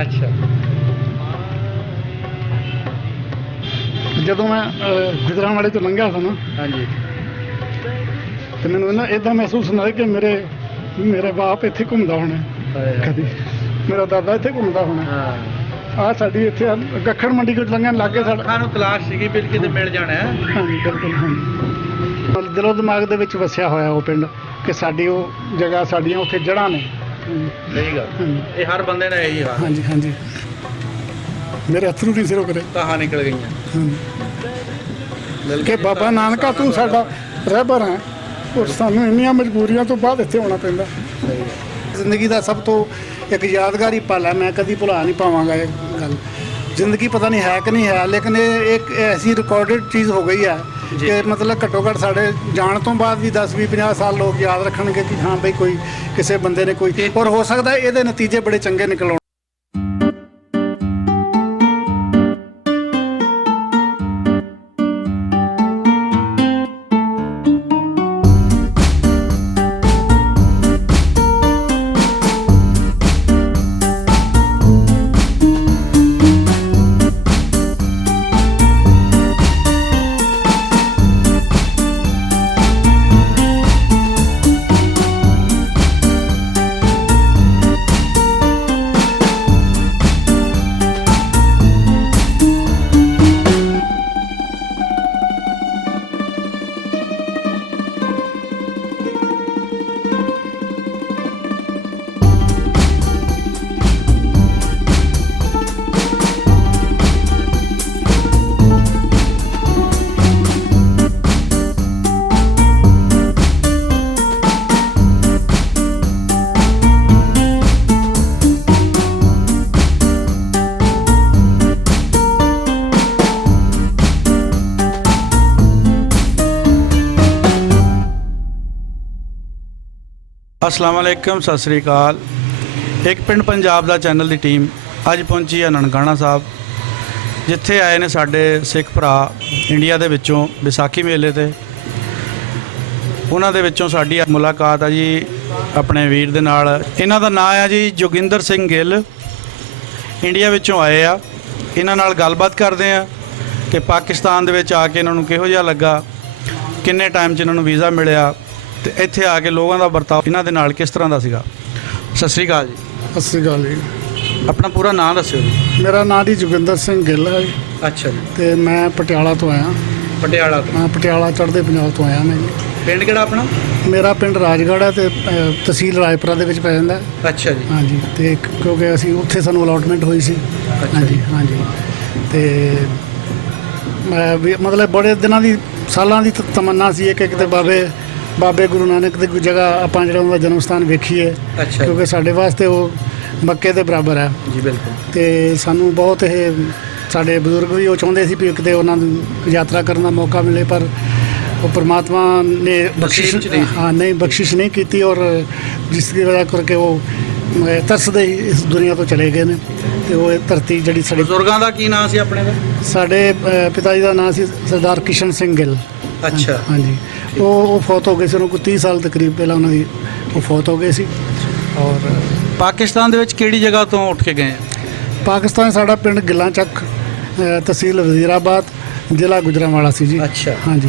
ਅੱਛਾ। ਜਦੋਂ ਮੈਂ ਗੁਜਰਾਂਵਾਲੇ ਤੋਂ ਲੰਘਿਆ ਸੀ ਨਾ, ਹਾਂਜੀ। ਤੇ ਮੈਨੂੰ ਨਾ ਇਦਾਂ ਮਹਿਸੂਸ ਹੁੰਦਾ ਕਿ ਮੇਰੇ ਬਾਪ ਇੱਥੇ ਘੁੰਮਦਾ ਹੋਣਾ ਕਦੀ, ਮੇਰਾ ਦਾਦਾ ਇੱਥੇ ਘੁੰਮਦਾ ਹੋਣਾ। ਹਾਂ। ਆਹ ਸਾਡੀ ਇੱਥੇ ਗੱਖੜ ਮੰਡੀ ਕੋਲ ਲੰਘਣ ਲੱਗੇ ਸਾਡਾ। ਸਾਨੂੰ ਤਲਾਸ਼ ਸੀਗੀ ਬਿਲ ਕਿਤੇ ਮਿਲ ਜਾਣਾ ਹੈ। ਹਾਂਜੀ ਬਿਲਕੁਲ, ਹਾਂਜੀ। ਦਿਲੋਂ ਦਿਮਾਗ ਦੇ ਵਿੱਚ ਵਸਿਆ ਹੋਇਆ ਉਹ ਪਿੰਡ ਕਿ ਸਾਡੀ ਉਹ ਜਗ੍ਹਾ, ਸਾਡੀਆਂ ਉੱਥੇ ਜੜ੍ਹਾਂ ਨੇ। ਸਹੀ ਗੱਲ। ਇਹ ਹਰ ਬੰਦੇ ਨੇ ਇਹੀ ਹਾਲ। ਹਾਂਜੀ ਹਾਂਜੀ, ਮੇਰੇ ਅਥਰੂ ਨਹੀਂ ਸਿਰੋਂ ਕਰੇ, ਕਹਾਂ ਨਿਕਲ ਗਈਆਂ ਕਿ ਬਾਬਾ ਨਾਨਕਾ ਤੂੰ ਸਾਡਾ ਰਹਿਬਰ ਹੈ, ਔਰ ਸਾਨੂੰ ਇੰਨੀਆਂ ਮਜਬੂਰੀਆਂ ਤੋਂ ਬਾਅਦ ਇੱਥੇ ਆਉਣਾ ਪੈਂਦਾ। ਜ਼ਿੰਦਗੀ ਦਾ ਸਭ ਤੋਂ ਇੱਕ ਯਾਦਗਾਰੀ ਪਲ ਹੈ, ਮੈਂ ਕਦੀ ਭੁਲਾ ਨਹੀਂ ਪਾਵਾਂਗਾ ਇਹ ਗੱਲ। ਜ਼ਿੰਦਗੀ ਪਤਾ ਨਹੀਂ ਹੈ ਕਿ ਨਹੀਂ ਹੈ, ਲੇਕਿਨ ਇਹ ਇੱਕ ਐਸੀ ਰਿਕਾਰਡਡ ਚੀਜ਼ ਹੋ ਗਈ ਹੈ ਕਿ ਮਤਲਬ ਘੱਟੋ ਘੱਟ ਸਾਡੇ ਜਾਣ ਤੋਂ ਬਾਅਦ ਵੀ 10-20-50 ਸਾਲ ਲੋਕ ਯਾਦ ਰੱਖਣਗੇ ਕਿ ਹਾਂ ਬਈ ਕੋਈ ਕਿਸੇ ਬੰਦੇ ਨੇ ਕੋਈ, ਔਰ ਹੋ ਸਕਦਾ ਇਹਦੇ ਨਤੀਜੇ ਬੜੇ ਚੰਗੇ ਨਿਕਲਣ। अस्सलाम वालेकुम, सत श्री अकाल। एक पिंड पंजाब दा चैनल की टीम अज पहुंची है ननकाना साहब, जिथे आए ने साडे सिख भरा इंडिया दे विचों विसाखी मेले ते। उन्हां दे विचों साडी मुलाकात है जी अपने वीर दे नाल। इन्हां दा नाम है जी जोगिंदर सिंह गिल, इंडिया विचों आए आ। इन्हां नाल गलबात करदे आ कि पाकिस्तान दे विच आके इन्हां नूं किहो जिहा लगा, किन्ने टाइम च इन्हां नूं वीज़ा मिलिया ਤੇ ਇੱਥੇ ਆ ਕੇ ਲੋਕਾਂ ਦਾ ਵਰਤਾਓ ਇਹਨਾਂ ਦੇ ਨਾਲ ਕਿਸ ਤਰ੍ਹਾਂ ਦਾ ਸੀਗਾ। ਸਤਿ ਸ਼੍ਰੀ ਅਕਾਲ ਜੀ। ਸਤਿ ਸ਼੍ਰੀ ਅਕਾਲ ਜੀ। ਆਪਣਾ ਪੂਰਾ ਨਾਮ ਦੱਸਿਓ ਜੀ। ਮੇਰਾ ਨਾਮ ਜੀ ਜੋਗਿੰਦਰ ਸਿੰਘ ਗਿੱਲ ਹੈ ਜੀ। ਅੱਛਾ ਜੀ। ਤੇ ਮੈਂ ਪਟਿਆਲਾ ਤੋਂ ਆਇਆ। ਪਟਿਆਲਾ ਤੋਂ? ਹਾਂ, ਪਟਿਆਲਾ ਚੜ੍ਹਦੇ ਪੰਜਾਬ ਤੋਂ ਆਇਆ ਮੈਂ ਜੀ। ਪਿੰਡ ਕਿਹੜਾ ਆਪਣਾ? ਮੇਰਾ ਪਿੰਡ ਰਾਜਗੜ੍ਹ ਹੈ ਤੇ ਤਹਿਸੀਲ ਰਾਜਪੁਰਾ ਦੇ ਵਿੱਚ ਪੈ ਜਾਂਦਾ। ਅੱਛਾ ਜੀ। ਹਾਂਜੀ, ਤੇ ਕਿਉਂਕਿ ਅਸੀਂ ਉੱਥੇ ਸਾਨੂੰ ਅਲਾਟਮੈਂਟ ਹੋਈ ਸੀ। ਹਾਂਜੀ ਹਾਂਜੀ। ਤੇ ਮੈਂ ਵੀ ਮਤਲਬ ਬੜੇ ਦਿਨਾਂ ਦੀ, ਸਾਲਾਂ ਦੀ ਤਮੰਨਾ ਸੀ ਕਿ ਕਿਤੇ ਬਾਬੇ ਗੁਰੂ ਨਾਨਕ ਦੀ ਕੋਈ ਜਗ੍ਹਾ ਆਪਾਂ ਜਿਹੜਾ ਉਹਦਾ ਜਨਮ ਸਥਾਨ ਵੇਖੀਏ। ਅੱਛਾ। ਕਿਉਂਕਿ ਸਾਡੇ ਵਾਸਤੇ ਉਹ ਮੱਕੇ ਦੇ ਬਰਾਬਰ ਹੈ ਜੀ। ਬਿਲਕੁਲ। ਤੇ ਸਾਨੂੰ ਬਹੁਤ ਇਹ ਸਾਡੇ ਬਜ਼ੁਰਗ ਵੀ ਉਹ ਚਾਹੁੰਦੇ ਸੀ ਵੀ ਕਿਤੇ ਉਹਨਾਂ ਨੂੰ ਯਾਤਰਾ ਕਰਨ ਦਾ ਮੌਕਾ ਮਿਲੇ, ਪਰ ਉਹ ਪਰਮਾਤਮਾ ਨੇ ਬਖਸ਼ਿਸ਼ ਨਹੀਂ ਬਖਸ਼ਿਸ਼ ਨਹੀਂ ਕੀਤੀ, ਔਰ ਜਿਸ ਦੀ ਵਜ੍ਹਾ ਕਰਕੇ ਉਹ ਤਰਸਦੇ ਹੀ ਇਸ ਦੁਨੀਆ ਤੋਂ ਚਲੇ ਗਏ ਨੇ। ਤੇ ਉਹ ਧਰਤੀ ਜਿਹੜੀ ਸਾਡੇ ਬਜ਼ੁਰਗਾਂ ਦਾ ਕੀ ਨਾਮ ਸੀ ਆਪਣੇ ਦਾ? ਸਾਡੇ ਪਿਤਾ ਜੀ ਦਾ ਨਾਮ ਸੀ ਸਰਦਾਰ ਕਿਸ਼ਨ ਸਿੰਘ ਗਿੱਲ। ਅੱਛਾ। ਹਾਂਜੀ। ਉਹ ਫੌਤ ਹੋ ਗਏ ਸੀ, ਉਹਨੂੰ ਕੋਈ 30 ਸਾਲ ਤਕਰੀਬ ਪਹਿਲਾਂ ਉਹਨਾਂ ਦੀ ਉਹ ਫੌਤ ਹੋ ਗਏ ਸੀ। ਔਰ ਪਾਕਿਸਤਾਨ ਦੇ ਵਿੱਚ ਕਿਹੜੀ ਜਗ੍ਹਾ ਤੋਂ ਉੱਠ ਕੇ ਗਏ? ਪਾਕਿਸਤਾਨ ਸਾਡਾ ਪਿੰਡ ਗਿੱਲਾਂ ਚੱਕ, ਤਹਿਸੀਲ ਵਜ਼ੀਰਾਬਾਦ, ਜ਼ਿਲ੍ਹਾ ਗੁਜਰਾਂਵਾਲਾ ਸੀ ਜੀ। ਅੱਛਾ। ਹਾਂਜੀ।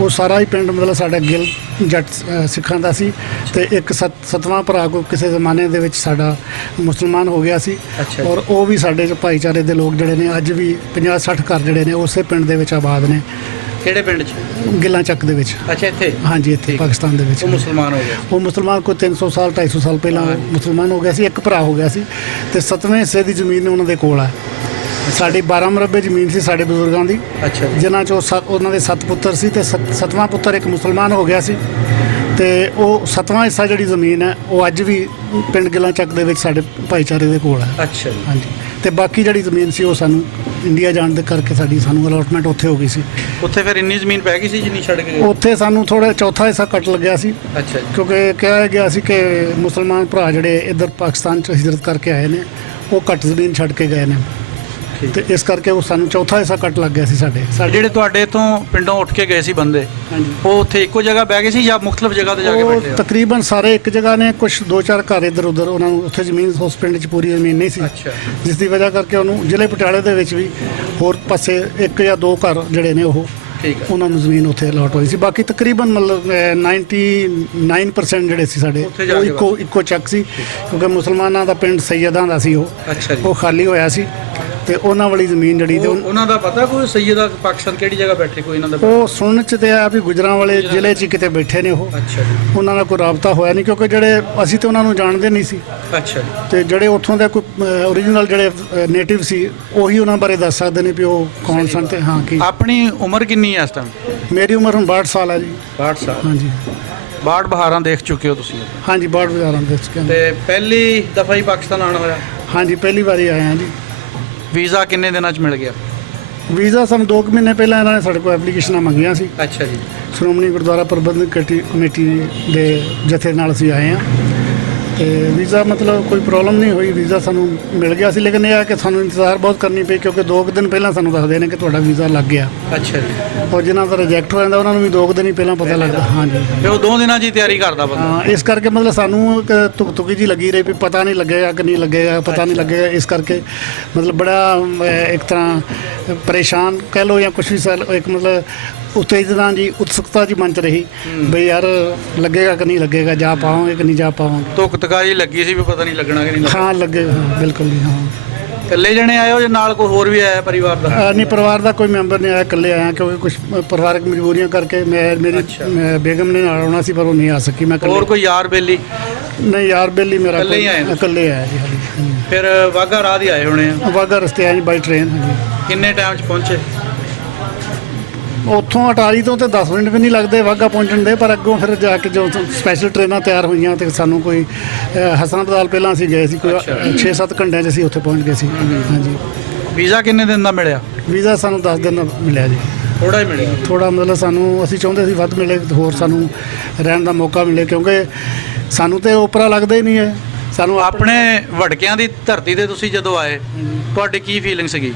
ਉਹ ਸਾਰਾ ਹੀ ਪਿੰਡ ਮਤਲਬ ਸਾਡਾ ਗਿੱਲ ਜੱਟ ਸਿੱਖਾਂ ਦਾ ਸੀ। ਤੇ ਇੱਕ ਸਤਵਾਂ ਭਰਾ ਕੋ ਕਿਸੇ ਜ਼ਮਾਨੇ ਦੇ ਵਿੱਚ ਸਾਡਾ ਮੁਸਲਮਾਨ ਹੋ ਗਿਆ ਸੀ। ਔਰ ਉਹ ਵੀ ਸਾਡੇ ਭਾਈਚਾਰੇ ਦੇ ਲੋਕ ਜਿਹੜੇ ਨੇ ਅੱਜ ਵੀ 50-60 ਘਰ ਜਿਹੜੇ ਨੇ ਉਸੇ ਪਿੰਡ ਦੇ ਵਿੱਚ ਆਬਾਦ ਨੇ। ਕਿਹੜੇ ਪਿੰਡ 'ਚ? ਗਿੱਲਾਂ ਚੱਕ ਦੇ ਵਿੱਚ। ਅੱਛਾ, ਇੱਥੇ? ਹਾਂਜੀ, ਇੱਥੇ ਪਾਕਿਸਤਾਨ ਦੇ ਵਿੱਚ। ਉਹ ਮੁਸਲਮਾਨ ਹੋ ਗਿਆ? ਉਹ ਮੁਸਲਮਾਨ ਕੋਈ 300 ਸਾਲ 250 ਸਾਲ ਪਹਿਲਾਂ ਮੁਸਲਮਾਨ ਹੋ ਗਿਆ ਸੀ। ਇੱਕ ਭਰਾ ਹੋ ਗਿਆ ਸੀ ਤੇ 7ਵੇਂ ਹਿੱਸੇ ਦੀ ਜ਼ਮੀਨ ਉਹਨਾਂ ਦੇ ਕੋਲ ਹੈ। ਸਾਡੀ 12 ਮਰਬੇ ਜ਼ਮੀਨ ਸੀ ਸਾਡੇ ਬਜ਼ੁਰਗਾਂ ਦੀ। ਅੱਛਾ। ਜਿਨ੍ਹਾਂ 'ਚੋਂ ਉਹਨਾਂ ਦੇ 7 ਪੁੱਤਰ ਸੀ ਤੇ 7ਵਾਂ ਪੁੱਤਰ ਇੱਕ ਮੁਸਲਮਾਨ ਹੋ ਗਿਆ ਸੀ। ਤੇ ਉਹ 7ਵਾਂ ਹਿੱਸਾ ਜਿਹੜੀ ਜ਼ਮੀਨ ਹੈ ਉਹ ਅੱਜ ਵੀ ਪਿੰਡ ਗਿੱਲਾਂ ਚੱਕ ਦੇ ਵਿੱਚ ਸਾਡੇ ਭਾਈਚਾਰੇ ਦੇ ਕੋਲ ਹੈ। ਅੱਛਾ। ਹਾਂਜੀ। ਤੇ ਬਾਕੀ ਜਿਹੜੀ ਜ਼ਮੀਨ ਸੀ ਉਹ ਸਾਨੂੰ ਇੰਡੀਆ ਜਾਣ ਦੇ ਕਰਕੇ ਸਾਨੂੰ ਅਲਾਟਮੈਂਟ ਉੱਥੇ ਹੋ ਗਈ ਸੀ। ਉੱਥੇ ਫਿਰ ਇੰਨੀ ਜ਼ਮੀਨ ਪੈ ਗਈ ਸੀ ਜਿੰਨੀ ਛੱਡ ਕੇ? ਉੱਥੇ ਸਾਨੂੰ ਥੋੜ੍ਹਾ ਚੌਥਾ ਹਿੱਸਾ ਕੱਟ ਲੱਗਿਆ ਸੀ। ਅੱਛਾ। ਕਿਉਂਕਿ ਕਿਹਾ ਗਿਆ ਸੀ ਕਿ ਮੁਸਲਮਾਨ ਭਰਾ ਜਿਹੜੇ ਇੱਧਰ ਪਾਕਿਸਤਾਨ 'ਚ ਹਿਜਰਤ ਕਰਕੇ ਆਏ ਨੇ ਉਹ ਘੱਟ ਜ਼ਮੀਨ ਛੱਡ ਕੇ ਗਏ ਨੇ। ਤੇ ਇਸ ਕਰਕੇ ਉਹ ਸਾਨੂੰ ਚੌਥਾ ਹਿੱਸਾ ਕੱਟ ਲੱਗ ਗਿਆ ਸੀ ਸਾਡੇ ਜਿਹੜੇ ਤੁਹਾਡੇ ਤੋਂ ਪਿੰਡੋਂ ਉੱਠ ਕੇ ਗਏ ਸੀ ਬੰਦੇ, ਹਾਂਜੀ ਉਹ ਉੱਥੇ ਇੱਕੋ ਜਗ੍ਹਾ ਬਹਿ ਗਏ ਸੀ ਜਾਂ ਮੁਖਤਲਿਫ ਜਗ੍ਹਾ ਤੇ ਜਾ ਕੇ ਉਹ ਬੈਠੇ ਆ? ਤਕਰੀਬਨ ਸਾਰੇ ਇੱਕ ਜਗ੍ਹਾ ਨੇ, ਕੁਝ 2-4 ਘਰ ਇੱਧਰ ਉੱਧਰ, ਉਹਨਾਂ ਨੂੰ ਉੱਥੇ ਜ਼ਮੀਨ ਉਸ ਪਿੰਡ 'ਚ ਪੂਰੀ ਜ਼ਮੀਨ ਨਹੀਂ ਸੀ, ਅੱਛਾ ਜਿਸ ਦੀ ਵਜ੍ਹਾ ਕਰਕੇ ਉਹਨੂੰ ਜ਼ਿਲ੍ਹੇ ਪਟਿਆਲੇ ਦੇ ਵਿੱਚ ਵੀ ਹੋਰ ਪਾਸੇ 1 ਜਾਂ 2 ਘਰ ਜਿਹੜੇ ਨੇ ਉਹ ਠੀਕ ਹੈ। ਉਹਨਾਂ ਨੂੰ ਜ਼ਮੀਨ ਉੱਥੇ ਅਲਾਟ ਹੋਈ ਸੀ। ਬਾਕੀ ਤਕਰੀਬਨ ਮਤਲਬ 99% ਜਿਹੜੇ ਸੀ ਸਾਡੇ ਉੱਥੇ ਜਾ ਉਹ ਕੇ ਇੱਕੋ ਚੱਕ ਸੀ, ਕਿਉਂਕਿ ਮੁਸਲਮਾਨਾਂ ਦਾ ਪਿੰਡ ਸੈਯਦਾਂ ਦਾ ਸੀ ਉਹ ਅੱਛਾ ਜੀ। ਉਹ ਖਾਲੀ ਹੋਇਆ ਸੀ ਤੇ ਉਹਨਾਂ ਵਾਲੀ ਜ਼ਮੀਨ ਜਿਹੜੀ ਤੇ ਉਹਨਾਂ ਦਾ ਪਤਾ ਕੋਈ ਸੈਯਦਾ ਪਾਕਿਸਤਾਨ ਕਿਹੜੀ ਜਗ੍ਹਾ ਬੈਠੇ, ਕੋਈ ਇਹਨਾਂ ਦਾ? ਉਹ ਸੁਣਨ ਚ ਤੇ ਆ ਵੀ ਗੁਜਰਾਂ ਵਾਲੇ ਜ਼ਿਲ੍ਹੇ 'ਚ ਕਿਤੇ ਬੈਠੇ ਨੇ ਉਹ। ਅੱਛਾ ਜੀ, ਉਹਨਾਂ ਨਾਲ ਕੋਈ ਰਾਬਤਾ ਹੋਇਆ ਨਹੀਂ, ਕਿਉਂਕਿ ਜਿਹੜੇ ਅਸੀਂ ਤੇ ਉਹਨਾਂ ਨੂੰ ਜਾਣਦੇ ਨਹੀਂ ਸੀ, ਅੱਛਾ ਜੀ। ਤੇ ਜਿਹੜੇ ਉੱਥੋਂ ਦੇ ਕੋਈ ਓਰੀਜਨਲ ਜਿਹੜੇ ਨੇਟਿਵ ਸੀ ਉਹੀ ਉਹਨਾਂ ਬਾਰੇ ਦੱਸ ਸਕਦੇ ਨੇ ਵੀ ਉਹ ਕੌਣ ਸਨ ਤੇ ਹਾਂ ਕੀ। ਆਪਣੀ ਉਮਰ ਕਿੰਨੀ ਹੈ ਇਸ ਟਾਈਮ? ਮੇਰੀ ਉਮਰ ਹੁਣ 62 ਸਾਲ ਹੈ ਜੀ। 62 ਸਾਲ। ਹਾਂਜੀ 62 ਬਹਾਰਾਂ ਦੇਖ ਚੁੱਕੇ ਹੋ ਤੁਸੀਂ? ਹਾਂਜੀ 62 ਬਾਜ਼ਾਰਾਂ ਦੇ ਵਿੱਚ। ਤੇ ਪਹਿਲੀ ਦਫਾ ਹੀ ਪਾਕਿਸਤਾਨ ਆਉਣਾ ਹੋਇਆ? ਹਾਂਜੀ ਪਹਿਲੀ ਵਾਰੀ ਆਏ ਹਾਂ ਜੀ। ਵੀਜ਼ਾ ਕਿੰਨੇ ਦਿਨਾਂ 'ਚ ਮਿਲ ਗਿਆ? ਵੀਜ਼ਾ ਸਾਨੂੰ 2 ਮਹੀਨੇ ਪਹਿਲਾਂ ਇਹਨਾਂ ਨੇ ਸਾਡੇ ਕੋਲ ਐਪਲੀਕੇਸ਼ਨਾਂ ਮੰਗੀਆਂ ਸੀ। ਅੱਛਾ ਜੀ। ਸ਼੍ਰੋਮਣੀ ਗੁਰਦੁਆਰਾ ਪ੍ਰਬੰਧਕ ਕਮੇਟੀ ਦੇ ਜਥੇ ਨਾਲ ਅਸੀਂ ਆਏ ਹਾਂ ਤੇ ਵੀਜ਼ਾ ਮਤਲਬ ਕੋਈ ਪ੍ਰੋਬਲਮ ਨਹੀਂ ਹੋਈ, ਵੀਜ਼ਾ ਸਾਨੂੰ ਮਿਲ ਗਿਆ ਸੀ। ਲੇਕਿਨ ਇਹ ਆ ਕਿ ਸਾਨੂੰ ਇੰਤਜ਼ਾਰ ਬਹੁਤ ਕਰਨੀ ਪਈ, ਕਿਉਂਕਿ 2 ਦਿਨ ਪਹਿਲਾਂ ਸਾਨੂੰ ਦੱਸਦੇ ਨੇ ਕਿ ਤੁਹਾਡਾ ਵੀਜ਼ਾ ਲੱਗ ਗਿਆ, ਅੱਛਾ ਜੀ। ਔਰ ਜਿਨ੍ਹਾਂ ਦਾ ਰਿਜੈਕਟ ਹੋ ਜਾਂਦਾ ਉਹਨਾਂ ਨੂੰ ਵੀ 2 ਦਿਨ ਹੀ ਪਹਿਲਾਂ ਪਤਾ ਲੱਗਦਾ। ਹਾਂਜੀ ਤੇ ਉਹ 2 ਦਿਨਾਂ 'ਚ ਹੀ ਤਿਆਰੀ ਕਰਦਾ ਬੰਦਾ? ਹਾਂ, ਇਸ ਕਰਕੇ ਮਤਲਬ ਸਾਨੂੰ ਇੱਕ ਤੁਕੀ ਜੀ ਲੱਗੀ ਰਹੀ ਵੀ ਪਤਾ ਨਹੀਂ ਲੱਗੇਗਾ ਕਿ ਨਹੀਂ ਲੱਗੇਗਾ, ਪਤਾ ਨਹੀਂ ਲੱਗੇਗਾ। ਇਸ ਕਰਕੇ ਮਤਲਬ ਬੜਾ ਇੱਕ ਤਰ੍ਹਾਂ ਪਰੇਸ਼ਾਨ ਕਹਿ ਲਓ ਜਾਂ ਕੁਛ ਵੀ ਇੱਕ ਮਤਲਬ ਉਤੇਜਨਾ ਜੀ, ਉਤਸੁਕਤਾ ਜੀ ਮਨ 'ਚ ਰਹੀ ਬਈ ਯਾਰ ਲੱਗੇਗਾ ਕਿ ਨਹੀਂ ਲੱਗੇਗਾ, ਜਾ ਪਾਵਾਂਗੇ ਕਿ ਨਹੀਂ ਜਾ ਪਾਵਾਂਗੇ। ਧੁੱਕ ਤਕਾਈ ਲੱਗੀ ਸੀ ਵੀ ਪਤਾ ਨਹੀਂ ਲੱਗਣਾ ਕਿ ਨਹੀਂ ਲੱਗਣਾ? ਹਾਂ ਲੱਗੇਗਾ, ਹਾਂ ਬਿਲਕੁਲ ਜੀ। ਹਾਂ ਇਕੱਲੇ ਜਣੇ ਆਏ ਹੋ ਜਾਂ ਨਾਲ ਕੋਈ ਹੋਰ ਵੀ ਆਇਆ ਪਰਿਵਾਰ ਦਾ? ਨਹੀਂ, ਪਰਿਵਾਰ ਦਾ ਕੋਈ ਮੈਂਬਰ ਨਹੀਂ ਆਇਆ, ਇਕੱਲੇ ਆਇਆ ਕਿਉਂਕਿ ਕੁਝ ਪਰਿਵਾਰਕ ਮਜਬੂਰੀਆਂ ਕਰਕੇ ਮੇਰੀ ਬੇਗਮ ਨੇ ਨਾਲ ਆਉਣਾ ਸੀ ਪਰ ਉਹ ਨਹੀਂ ਆ ਸਕੀ। ਮੈਂ ਹੋਰ ਕੋਈ ਯਾਰ ਬੇਲੀ? ਨਹੀਂ, ਯਾਰ ਬੇਲੀ ਮੇਰਾ ਇਕੱਲੇ ਹੀ ਆਏ ਤੁਸੀਂ? ਇਕੱਲੇ ਆਇਆ ਜੀ। ਹਾਂਜੀ ਫਿਰ ਵਾਘਾ ਰਾਹ ਦੀ ਆਏ ਹੋਣੇ ਆ? ਵਾਘਾ ਰਸਤੇ ਆਏ ਜੀ ਬਾਈ ਟ੍ਰੇਨ। ਹਾਂਜੀ ਕਿੰਨੇ ਟਾਈਮ 'ਚ ਪਹੁੰਚੇ? ਉੱਥੋਂ ਅਟਾਰੀ ਤੋਂ ਤੇ 10 ਮਿੰਟ ਵੀ ਨਹੀਂ ਲੱਗਦੇ ਵਾਘਾ ਪਹੁੰਚਣ ਦੇ, ਪਰ ਅੱਗੋਂ ਫਿਰ ਜਾ ਕੇ ਜੋ ਸਪੈਸ਼ਲ ਟ੍ਰੇਨਾਂ ਤਿਆਰ ਹੋਈਆਂ ਤੇ ਸਾਨੂੰ ਕੋਈ ਹਸਨਬਦਾਲ ਪਹਿਲਾਂ ਅਸੀਂ ਗਏ ਸੀ, ਕੋਈ 6-7 ਘੰਟਿਆਂ 'ਚ ਅਸੀਂ ਉੱਥੇ ਪਹੁੰਚ ਗਏ ਸੀ। ਹਾਂਜੀ। ਵੀਜ਼ਾ ਕਿੰਨੇ ਦਿਨ ਦਾ ਮਿਲਿਆ? ਵੀਜ਼ਾ ਸਾਨੂੰ 10 ਦਿਨ ਦਾ ਮਿਲਿਆ ਜੀ। ਥੋੜਾ ਹੀ ਮਿਲਿਆ? ਥੋੜਾ ਮਤਲਬ ਸਾਨੂੰ ਅਸੀਂ ਚਾਹੁੰਦੇ ਸੀ ਵੱਧ ਮਿਲੇ, ਹੋਰ ਸਾਨੂੰ ਰਹਿਣ ਦਾ ਮੌਕਾ ਮਿਲੇ, ਕਿਉਂਕਿ ਸਾਨੂੰ ਤੇ ਓਪਰਾ ਲੱਗਦਾ ਹੀ ਨਹੀਂ ਹੈ। ਸਾਨੂੰ ਆਪਣੇ ਵੜਕਿਆਂ ਦੀ ਧਰਤੀ ਤੇ ਤੁਸੀਂ ਜਦੋਂ ਆਏ ਤੁਹਾਡੀ ਕੀ ਫੀਲਿੰਗ ਸੀਗੀ?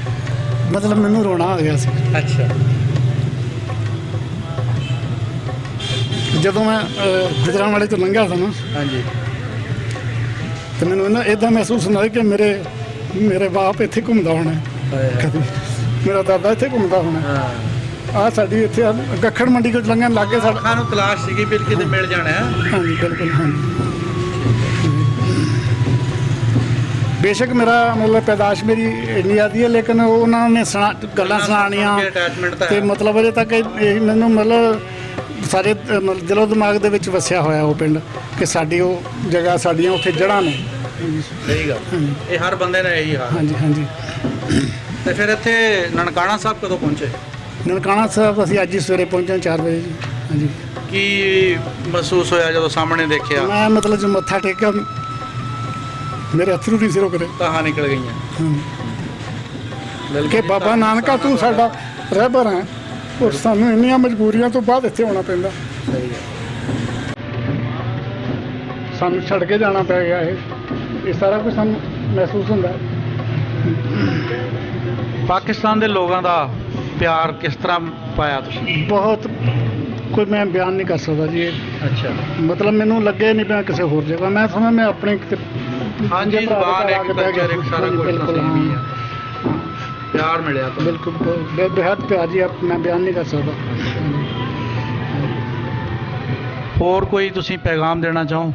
ਮਤਲਬ ਮੈਨੂੰ ਰੋਣਾ ਆ ਗਿਆ ਸੀ ਅੱਛਾ। ਜਦੋਂ ਮੈਂ ਗੁਜਰਾਂਵਾਲੇ ਤੋਂ ਲੰਘਿਆ ਸੀ ਨਾ, ਹਾਂਜੀ। ਤੇ ਮੈਨੂੰ ਇਦਾਂ ਮਹਿਸੂਸ ਹੁੰਦਾ ਕਿ ਮੇਰੇ ਬਾਪ ਇੱਥੇ ਘੁੰਮਦਾ ਹੋਣਾ, ਕਦੀ ਮੇਰਾ ਦਾਦਾ ਇੱਥੇ ਘੁੰਮਦਾ ਹੋਣਾ। ਹਾਂ। ਆਹ ਸਾਡੀ ਇੱਥੇ ਗੱਖੜ ਮੰਡੀ ਕੋਲ ਲੰਘਣ ਲੱਗੇ ਸਾਡਾ। ਅੱਖਾਂ ਨੂੰ ਤਲਾਸ਼ ਸੀਗੀ ਵੀ ਕਿਤੇ ਮਿਲ ਜਾਣਾ ਹੈ। ਹਾਂਜੀ ਬਿਲਕੁਲ। ਹਾਂਜੀ ਬੇਸ਼ੱਕ ਮੇਰਾ ਮਤਲਬ ਪੈਦਾਸ਼ ਮੇਰੀ ਇੰਡੀਆ ਦੀ ਹੈ, ਲੇਕਿਨ ਉਹਨਾਂ ਨੇ ਗੱਲਾਂ ਸੁਣਾਉਣੀਆਂ ਤੇ ਮਤਲਬ ਅਜੇ ਤੱਕ ਇਹ ਮੈਨੂੰ ਮਤਲਬ ਸਾਰੇ ਦਿਲੋਂ ਦਿਮਾਗ ਦੇ ਵਿੱਚ ਵਸਿਆ ਹੋਇਆ ਉਹ ਪਿੰਡ, ਕਿ ਸਾਡੀ ਉਹ ਜਗ੍ਹਾ, ਸਾਡੀਆਂ ਉੱਥੇ ਜੜ੍ਹਾਂ ਨੇ। ਸਹੀ ਗੱਲ। ਇਹ ਹਰ ਬੰਦੇ ਨੇ ਇਹੀ ਹਾਲ। ਹਾਂਜੀ ਹਾਂਜੀ। ਤੇ ਫਿਰ ਇੱਥੇ ਨਨਕਾਣਾ ਸਾਹਿਬ ਕਦੋਂ ਪਹੁੰਚੇ? ਨਨਕਾਣਾ ਸਾਹਿਬ ਅਸੀਂ ਅੱਜ ਹੀ ਸਵੇਰੇ ਪਹੁੰਚੇ 4 ਵਜੇ ਜੀ। ਹਾਂਜੀ। ਕੀ ਮਹਿਸੂਸ ਹੋਇਆ ਜਦੋਂ ਸਾਹਮਣੇ ਦੇਖਿਆ? ਮੈਂ ਮਤਲਬ ਜੋ ਮੱਥਾ ਟੇਕਿਆ ਮੇਰੇ ਅਥਰੂ ਨਹੀਂ ਸਿਰੋਂ ਕਰੇ, ਤਾਹਾਂ ਨਿਕਲ ਗਈਆਂ ਕਿ ਬਾਬਾ ਨਾਨਕਾ ਤੂੰ ਸਾਡਾ ਰਹਿਬਰ ਹੈ, ਔਰ ਸਾਨੂੰ ਇੰਨੀਆਂ ਮਜਬੂਰੀਆਂ ਤੋਂ ਬਾਅਦ ਇੱਥੇ ਆਉਣਾ ਪੈਂਦਾ। ਸਹੀ ਹੈ। ਸਾਨੂੰ ਛੱਡ ਕੇ ਜਾਣਾ ਪੈ ਗਿਆ ਇਹ ਸਾਰਾ ਕੁਝ ਸਾਨੂੰ ਮਹਿਸੂਸ ਹੁੰਦਾ। ਪਾਕਿਸਤਾਨ ਦੇ ਲੋਕਾਂ ਦਾ ਪਿਆਰ ਕਿਸ ਤਰ੍ਹਾਂ ਪਾਇਆ ਤੁਸੀਂ? ਬਹੁਤ ਕੋਈ ਮੈਂ ਬਿਆਨ ਨਹੀਂ ਕਰ ਸਕਦਾ ਜੀ ਇਹ। ਅੱਛਾ। ਮਤਲਬ ਮੈਨੂੰ ਲੱਗੇ ਨਹੀਂ ਪਿਆ ਕਿਸੇ ਹੋਰ ਜਗ੍ਹਾ, ਮੈਂ ਸਮਝ ਮੈਂ ਆਪਣੇ ਕਿਤੇ ਹਾਂਜੀ, ਜ਼ੁਬਾਨ ਇੱਕ ਕਲਚਰ ਇੱਕ ਸਾਰਾ ਕੁਝ ਬਿਲਕੁਲ। ਤਾਂ ਵੀ ਹੈ। ਪਿਆਰ ਮਿਲਿਆ ਤਾਂ ਬਿਲਕੁਲ ਬੇਹੱਦ ਪਿਆਰ ਜੀ, ਮੈਂ ਬਿਆਨ ਨਹੀਂ ਕਰ ਸਕਦਾ। ਹੋਰ ਕੋਈ ਤੁਸੀਂ ਪੈਗਾਮ ਦੇਣਾ ਚਾਹੋ?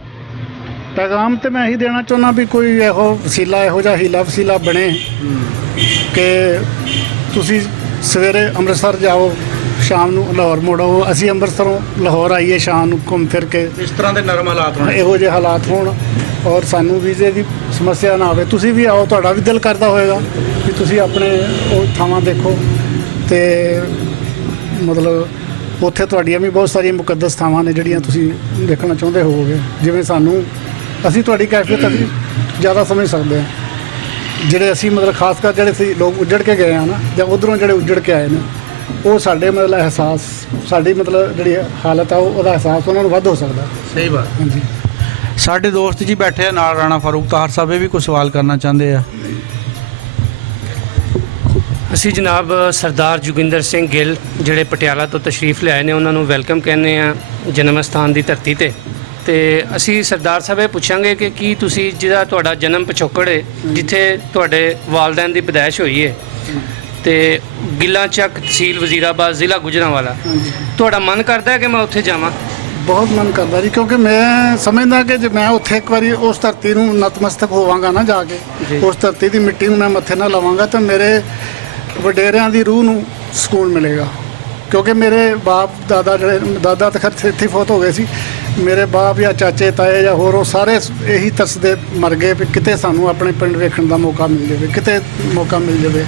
ਪੈਗਾਮ ਤੇ ਮੈਂ ਇਹੀ ਦੇਣਾ ਚਾਹੁੰਦਾ ਵੀ ਕੋਈ ਇਹੋ ਵਸੀਲਾ, ਇਹੋ ਜਿਹਾ ਹੀਲਾ ਵਸੀਲਾ ਬਣੇ ਕਿ ਤੁਸੀਂ ਸਵੇਰੇ ਅੰਮ੍ਰਿਤਸਰ ਜਾਓ, ਸ਼ਾਮ ਨੂੰ ਲਾਹੌਰ ਮੁੜੋ। ਅਸੀਂ ਅੰਮ੍ਰਿਤਸਰੋਂ ਲਾਹੌਰ ਆਈਏ ਸ਼ਾਮ ਨੂੰ ਘੁੰਮ ਫਿਰ ਕੇ। ਇਸ ਤਰ੍ਹਾਂ ਦੇ ਨਰਮ ਹਾਲਾਤ ਹੋਣੇ, ਇਹੋ ਜਿਹੇ ਹਾਲਾਤ ਹੋਣ ਔਰ ਸਾਨੂੰ ਵੀਜ਼ੇ ਦੀ ਸਮੱਸਿਆ ਨਾ ਹੋਵੇ। ਤੁਸੀਂ ਵੀ ਆਓ, ਤੁਹਾਡਾ ਵੀ ਦਿਲ ਕਰਦਾ ਹੋਵੇਗਾ ਵੀ ਤੁਸੀਂ ਆਪਣੇ ਉਹ ਥਾਵਾਂ ਦੇਖੋ, ਤੇ ਮਤਲਬ ਉੱਥੇ ਤੁਹਾਡੀਆਂ ਵੀ ਬਹੁਤ ਸਾਰੀਆਂ ਮੁਕੱਦਸ ਥਾਵਾਂ ਨੇ ਜਿਹੜੀਆਂ ਤੁਸੀਂ ਦੇਖਣਾ ਚਾਹੁੰਦੇ ਹੋਵੋਗੇ। ਜਿਵੇਂ ਸਾਨੂੰ, ਅਸੀਂ ਤੁਹਾਡੀ ਕੈਫੀਅਤ ਅਸੀਂ ਜ਼ਿਆਦਾ ਸਮਝ ਸਕਦੇ ਹਾਂ। ਜਿਹੜੇ ਅਸੀਂ ਮਤਲਬ ਖਾਸ ਕਰ ਜਿਹੜੇ ਅਸੀਂ ਲੋਕ ਉੱਜੜ ਕੇ ਗਏ ਆ ਨਾ, ਜਾਂ ਉੱਧਰੋਂ ਜਿਹੜੇ ਉੱਜੜ ਕੇ ਆਏ ਨੇ, ਉਹ ਸਾਡੇ ਮਤਲਬ ਅਹਿਸਾਸ, ਸਾਡੀ ਮਤਲਬ ਜਿਹੜੀ ਹਾਲਤ ਆ ਉਹਦਾ ਅਹਿਸਾਸ ਉਹਨਾਂ ਨੂੰ ਵੱਧ ਹੋ ਸਕਦਾ। ਸਹੀ ਬਾਤ। ਹਾਂਜੀ। ਸਾਡੇ ਦੋਸਤ ਜੀ ਬੈਠੇ ਆ ਨਾਲ, ਰਾਣਾ ਫਾਰੂਕ ਤਾਹਰ ਸਾਹਿਬ, ਇਹ ਵੀ ਕੋਈ ਸਵਾਲ ਕਰਨਾ ਚਾਹੁੰਦੇ ਆ। ਅਸੀਂ ਜਨਾਬ ਸਰਦਾਰ ਜੋਗਿੰਦਰ ਸਿੰਘ ਗਿੱਲ ਜਿਹੜੇ ਪਟਿਆਲਾ ਤੋਂ ਤਸ਼ਰੀਫ ਲਿਆਏ ਨੇ ਉਹਨਾਂ ਨੂੰ ਵੈਲਕਮ ਕਹਿੰਦੇ ਆ ਜਨਮ ਸਥਾਨ ਦੀ ਧਰਤੀ ਤੇ ਅਸੀਂ ਸਰਦਾਰ ਸਾਹਿਬ ਇਹ ਪੁੱਛਾਂਗੇ ਕਿ ਕੀ ਤੁਸੀਂ ਜਿਹੜਾ ਤੁਹਾਡਾ ਜਨਮ ਪਿਛੋਕੜ ਹੈ ਜਿੱਥੇ ਤੁਹਾਡੇ ਵਾਲਦੈਨ ਦੀ ਪੈਦਾਇਸ਼ ਹੋਈ ਹੈ ਤੇ ਗਿੱਲਾਂ ਚੱਕ ਤਹਿਸੀਲ ਵਜ਼ੀਰਾਬਾਦ ਜ਼ਿਲ੍ਹਾ ਗੁਜਰਾਂਵਾਲਾ ਤੁਹਾਡਾ ਮਨ ਕਰਦਾ ਹੈ ਕਿ ਮੈਂ ਉੱਥੇ ਜਾਵਾਂ? ਬਹੁਤ ਮਨ ਕਰਦਾ ਜੀ, ਕਿਉਂਕਿ ਮੈਂ ਸਮਝਦਾ ਕਿ ਜੇ ਮੈਂ ਉੱਥੇ ਇੱਕ ਵਾਰੀ ਉਸ ਧਰਤੀ ਨੂੰ ਨਤਮਸਤਕ ਹੋਵਾਂਗਾ ਨਾ ਜਾ ਕੇ, ਉਸ ਧਰਤੀ ਦੀ ਮਿੱਟੀ ਨੂੰ ਮੈਂ ਮੱਥੇ ਨਾਲ ਲਾਵਾਂਗਾ ਤਾਂ ਮੇਰੇ ਵਡੇਰਿਆਂ ਦੀ ਰੂਹ ਨੂੰ ਸਕੂਨ ਮਿਲੇਗਾ। ਕਿਉਂਕਿ ਮੇਰੇ ਬਾਪ ਦਾਦਾ ਦਾਦਾ ਤਾਂ ਖੈਰ ਇੱਥੇ ਫੌਤ ਹੋ ਗਏ ਸੀ, ਮੇਰੇ ਬਾਪ ਜਾਂ ਚਾਚੇ ਤਾਏ ਜਾਂ ਹੋਰ ਉਹ ਸਾਰੇ ਇਹੀ ਤਰਸਦੇ ਮਰ ਗਏ ਵੀ ਕਿਤੇ ਸਾਨੂੰ ਆਪਣੇ ਪਿੰਡ ਵੇਖਣ ਦਾ ਮੌਕਾ ਮਿਲ ਜਾਵੇ, ਕਿਤੇ ਮੌਕਾ ਮਿਲ ਜਾਵੇ,